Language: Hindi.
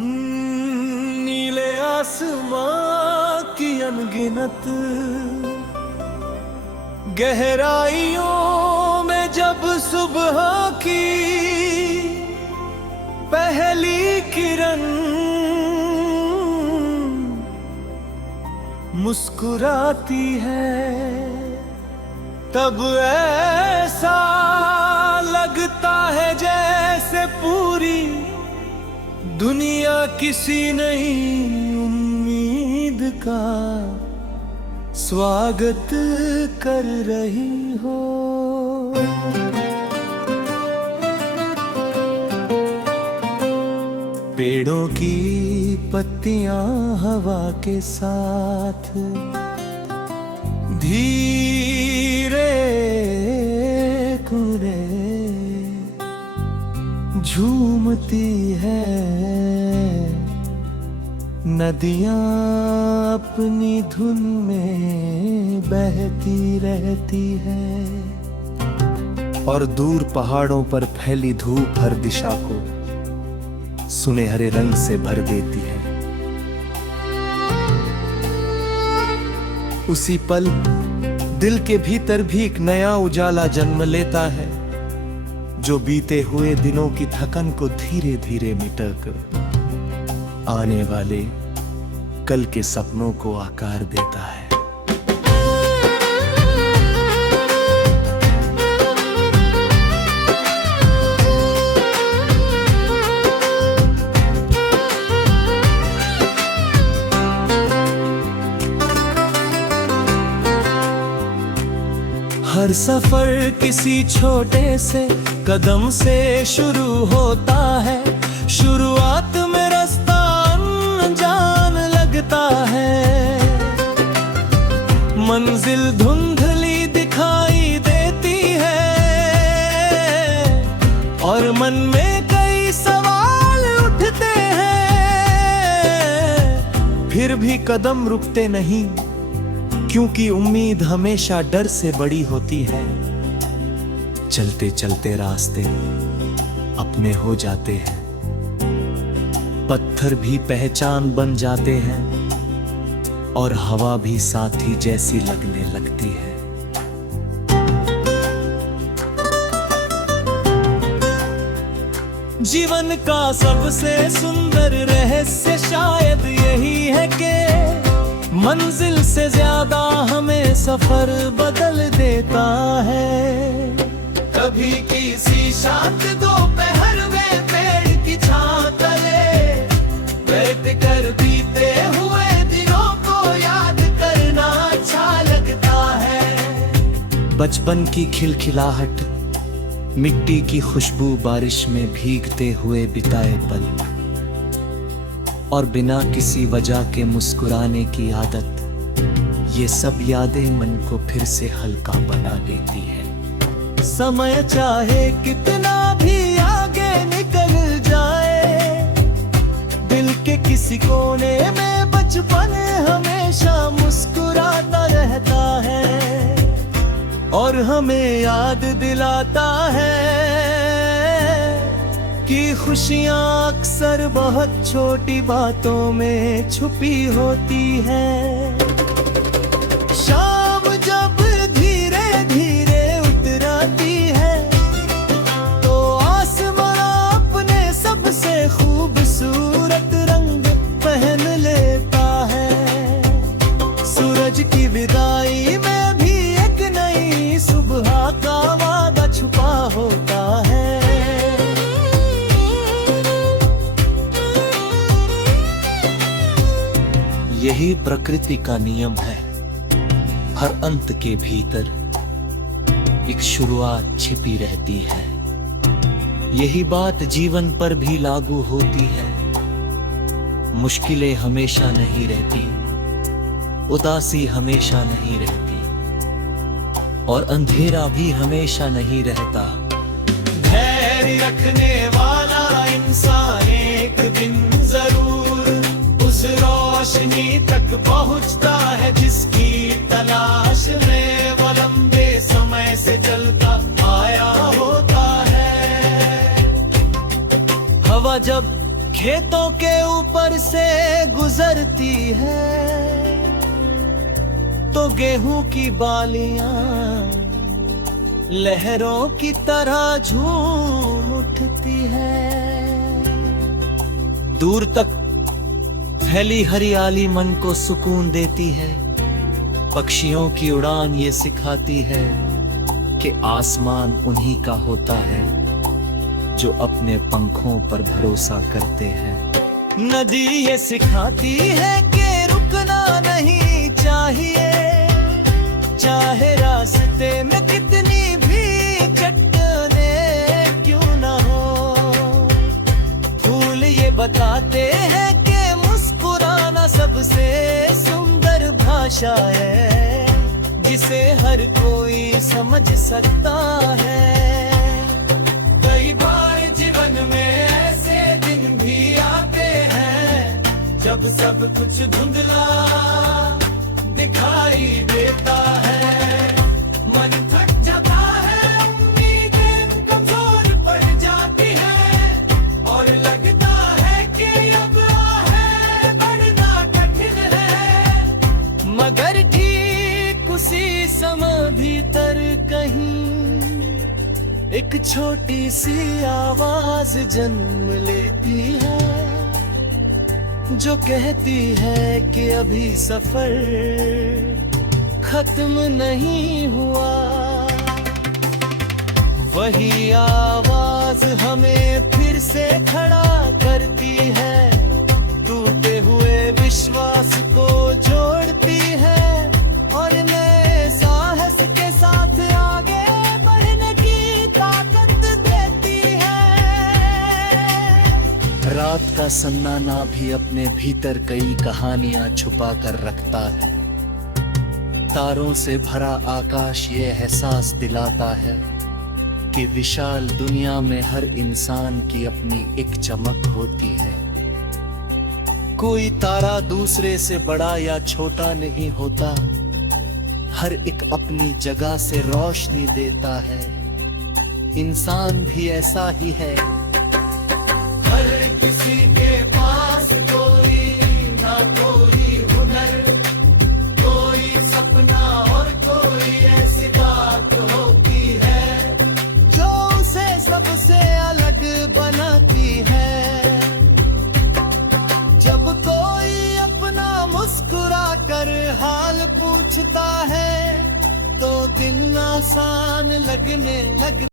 नीले आसमां की अनगिनत गहराइयों में जब सुबह की पहली किरण मुस्कुराती है, तब ऐसा लगता है जैसे पूरी दुनिया किसी नई उम्मीद का स्वागत कर रही हो। पेड़ों की पत्तियां हवा के साथ धीरे कुरे झूमती है, नदियां अपनी धुन में बहती रहती है और दूर पहाड़ों पर फैली धूप हर दिशा को सुनहरे रंग से भर देती है। उसी पल दिल के भीतर भी एक नया उजाला जन्म लेता है, जो बीते हुए दिनों की थकन को धीरे धीरे मिटाकर आने वाले कल के सपनों को आकार देता है। हर सफर किसी छोटे से कदम से शुरू होता है, शुरुआत में रास्ता अनजान लगता है, मंजिल धुंधली दिखाई देती है और मन में कई सवाल उठते हैं, फिर भी कदम रुकते नहीं, क्योंकि उम्मीद हमेशा डर से बड़ी होती है। चलते चलते रास्ते अपने हो जाते हैं, पत्थर भी पहचान बन जाते हैं और हवा भी साथी जैसी लगने लगती है। जीवन का सबसे सुंदर रहस्य शायद यही है कि मंजिल से ज्यादा हमें सफर बदल देता है। कभी किसी शांत दोपहर में पेड़ की छांव तले बैठ कर बीते हुए दिनों को याद करना अच्छा लगता है। बचपन की खिलखिलाहट, मिट्टी की खुशबू, बारिश में भीगते हुए बिताए पल और बिना किसी वजह के मुस्कुराने की आदत, ये सब यादें मन को फिर से हल्का बना देती है। समय चाहे कितना भी आगे निकल जाए, दिल के किसी कोने में बचपन हमेशा मुस्कुराता रहता है और हमें याद दिलाता है कि खुशियाँ अक्सर बहुत छोटी बातों में छुपी होती है। शाम जब धीरे धीरे उतरती है तो आसमां अपने सबसे खूबसूरत रंग पहन लेता है। सूरज की विदाई में भी एक नई सुबह का वादा छुपा होता है। यही प्रकृति का नियम है, हर अंत के भीतर एक शुरुआत छिपी रहती है। यही बात जीवन पर भी लागू होती है। मुश्किलें हमेशा नहीं रहती, उदासी हमेशा नहीं रहती और अंधेरा भी हमेशा नहीं रहता। धैर्य रखने वाला इंसान एक दिन जरूर उस रोशनी तक पहुंचता है जिसकी तलाश में वो लंबे समय से चलता आया होता है। हवा जब खेतों के ऊपर से गुजरती है तो गेहूं की बालियां लहरों की तरह झूम उठती है। दूर तक फैली हरियाली मन को सुकून देती है। पक्षियों की उड़ान ये सिखाती है कि आसमान उन्हीं का होता है जो अपने पंखों पर भरोसा करते हैं। नदी ये सिखाती है कि रुकना नहीं चाहिए, चाहे रास्ते में कितनी भी चट्टानें क्यों ना हो। फूल ये बताते हैं कि मुस्कुराना सबसे सुंदर भाषा है जिसे हर कोई समझ सकता है। कई बार जीवन में ऐसे दिन भी आते हैं जब सब कुछ धुंधला दिखाई देता है। मन थक जाता है, उम्मीदें कमजोर पड़ जाती है और लगता है कि अब है बढ़ना कठिन है। मगर ठीक उसी समय भीतर कहीं एक छोटी सी आवाज जन्म लेती है जो कहती है कि अभी सफर खत्म नहीं हुआ। वही आवाज हमें फिर से खड़ा करती है, टूटे हुए विश्वास को जोड़ती है और नए साहस के साथ आगे बढ़ने की ताकत देती है। रात का सन्नाटा भी अपने भीतर कई कहानियां छुपा कर रखता है। तारों से भरा आकाश ये एहसास दिलाता है कि विशाल दुनिया में हर इंसान की अपनी एक चमक होती है। कोई तारा दूसरे से बड़ा या छोटा नहीं होता, हर एक अपनी जगह से रोशनी देता है। इंसान भी ऐसा ही है, हर किसी के पास कोई ना कोई हुनर, कोई सपना और कोई ऐसी बात होती है जो उसे सबसे अलग बनाती है। जब कोई अपना मुस्कुरा कर हाल पूछता है तो दिन आसान लगने लगता